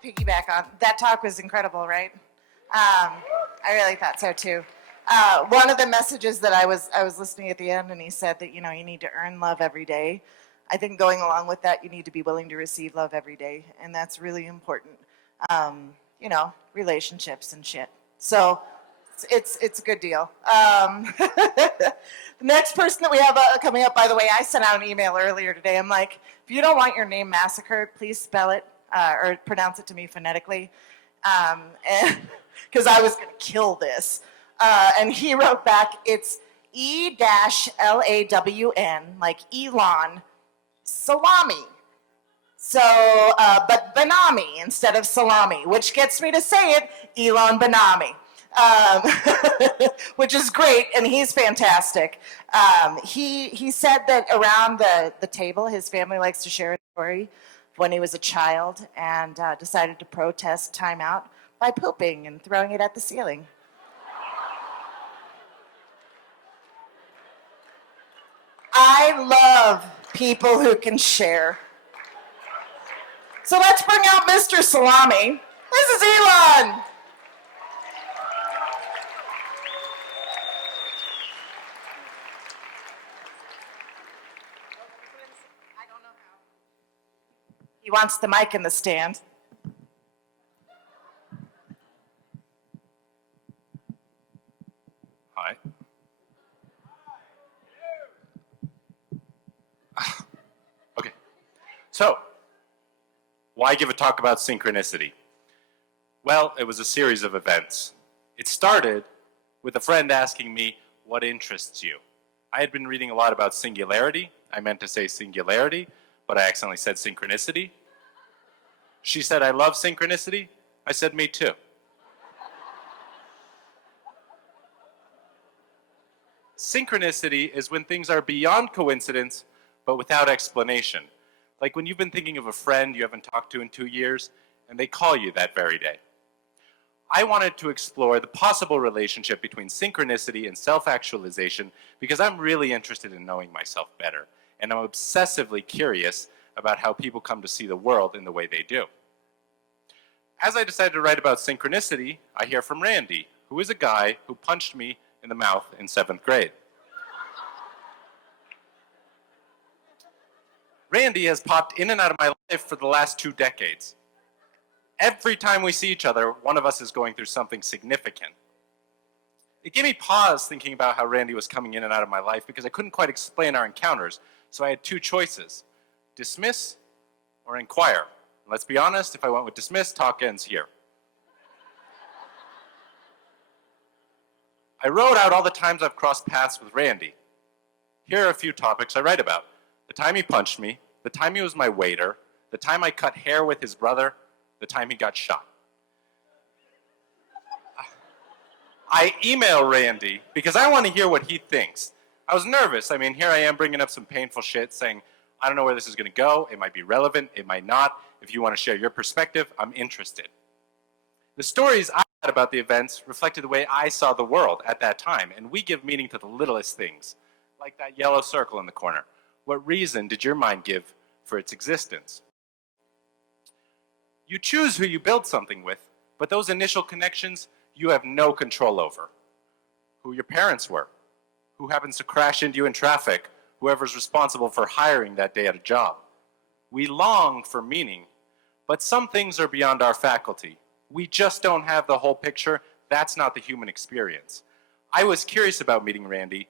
to piggyback on that. Talk was incredible, right? I really thought so too. One of the messages that I was listening at the end, and he said that you need to earn love every day. I think going along with that, you need to be willing to receive love every day, and that's really important. Relationships and shit. So it's a good deal. The next person that we have coming up, by the way, I sent out an email earlier today. I'm like, if you don't want your name massacred, please spell it or pronounce it to me phonetically, because I was going to kill this. And he wrote back, it's E-L-A-W-N, like Elan, salami. So, but BenAmi instead of salami, which gets me to say it, Elan BenAmi. Which is great, and he's fantastic. He said that around the table, his family likes to share a story when he was a child and decided to protest timeout by pooping and throwing it at the ceiling. I love people who can share. So let's bring out Mr. Salami. This is Elan. He wants the mic in the stand. Hi. Okay. So, why give a talk about synchronicity? Well, it was a series of events. It started with a friend asking me, what interests you? I had been reading a lot about singularity. I meant to say singularity, but I accidentally said synchronicity. She said, I love synchronicity. I said, me too. Synchronicity is when things are beyond coincidence, but without explanation. Like when you've been thinking of a friend you haven't talked to in 2 years, and they call you that very day. I wanted to explore the possible relationship between synchronicity and self-actualization because I'm really interested in knowing myself better, and I'm obsessively curious about how people come to see the world in the way they do. As I decided to write about synchronicity, I hear from Randy, who is a guy who punched me in the mouth in 7th grade. Randy has popped in and out of my life for the last 2 decades. Every time we see each other, one of us is going through something significant. It gave me pause thinking about how Randy was coming in and out of my life because I couldn't quite explain our encounters, so I had 2 choices: dismiss or inquire. Let's be honest, if I went with dismiss, talk ends here. I wrote out all the times I've crossed paths with Randy. Here are a few topics I write about: the time he punched me, the time he was my waiter, the time I cut hair with his brother, the time he got shot. I email Randy because I want to hear what he thinks. I was nervous. I mean, here I am bringing up some painful shit, saying, I don't know where this is going to go. It might be relevant. It might not. If you want to share your perspective, I'm interested. The stories I had about the events reflected the way I saw the world at that time, and we give meaning to the littlest things, like that yellow circle in the corner. What reason did your mind give for its existence? You choose who you build something with, but those initial connections you have no control over. Who your parents were, who happens to crash into you in traffic, whoever's responsible for hiring that day at a job. We long for meaning, but some things are beyond our faculty. We just don't have the whole picture. That's not the human experience. I was curious about meeting Randy,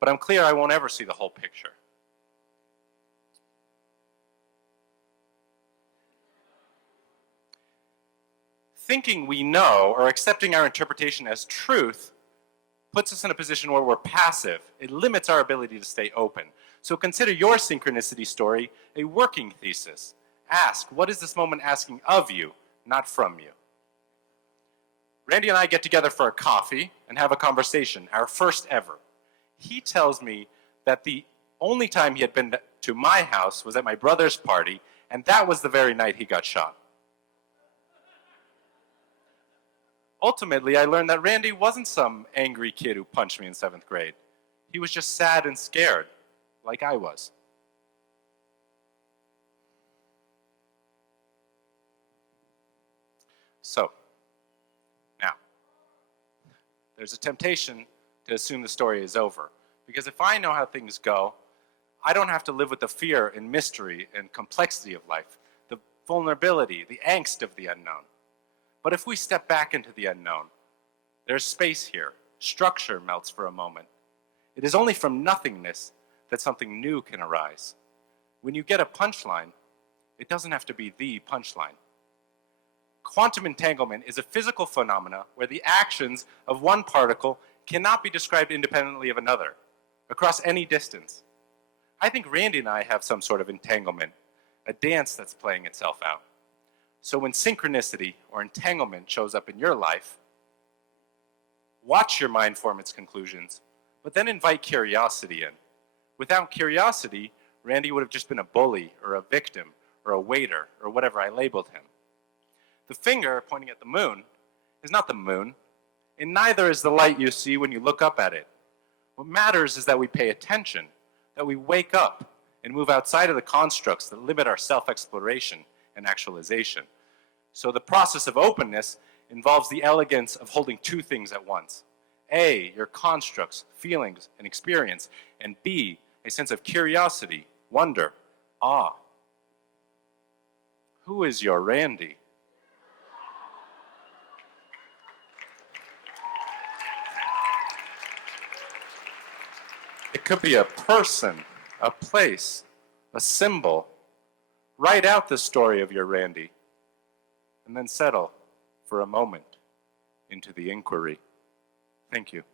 but I'm clear I won't ever see the whole picture. Thinking we know or accepting our interpretation as truth puts us in a position where we're passive. It limits our ability to stay open. So consider your synchronicity story a working thesis. Ask, what is this moment asking of you, not from you? Randy and I get together for a coffee and have a conversation, our first ever. He tells me that the only time he had been to my house was at my brother's party, and that was the very night he got shot. Ultimately, I learned that Randy wasn't some angry kid who punched me in 7th grade. He was just sad and scared, like I was. there's a temptation to assume the story is over. Because if I know how things go, I don't have to live with the fear and mystery and complexity of life, the vulnerability, the angst of the unknown. But if we step back into the unknown, there's space here. Structure melts for a moment. It is only from nothingness that something new can arise. When you get a punchline, it doesn't have to be the punchline. Quantum entanglement is a physical phenomena where the actions of one particle cannot be described independently of another, across any distance. I think Randy and I have some sort of entanglement, a dance that's playing itself out. So when synchronicity or entanglement shows up in your life, watch your mind form its conclusions, but then invite curiosity in. Without curiosity, Randy would have just been a bully or a victim or a waiter or whatever I labeled him. The finger pointing at the moon is not the moon, and neither is the light you see when you look up at it. What matters is that we pay attention, that we wake up and move outside of the constructs that limit our self-exploration and actualization. So the process of openness involves the elegance of holding two things at once. A, your constructs, feelings, and experience, and B, a sense of curiosity, wonder, awe. Who is your Randy? It could be a person, a place, a symbol. Write out the story of your Randy, and then settle for a moment into the inquiry. Thank you.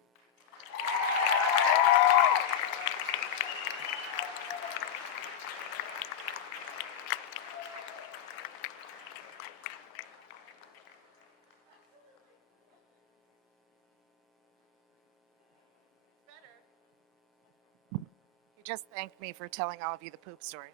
He just thanked me for telling all of you the poop story.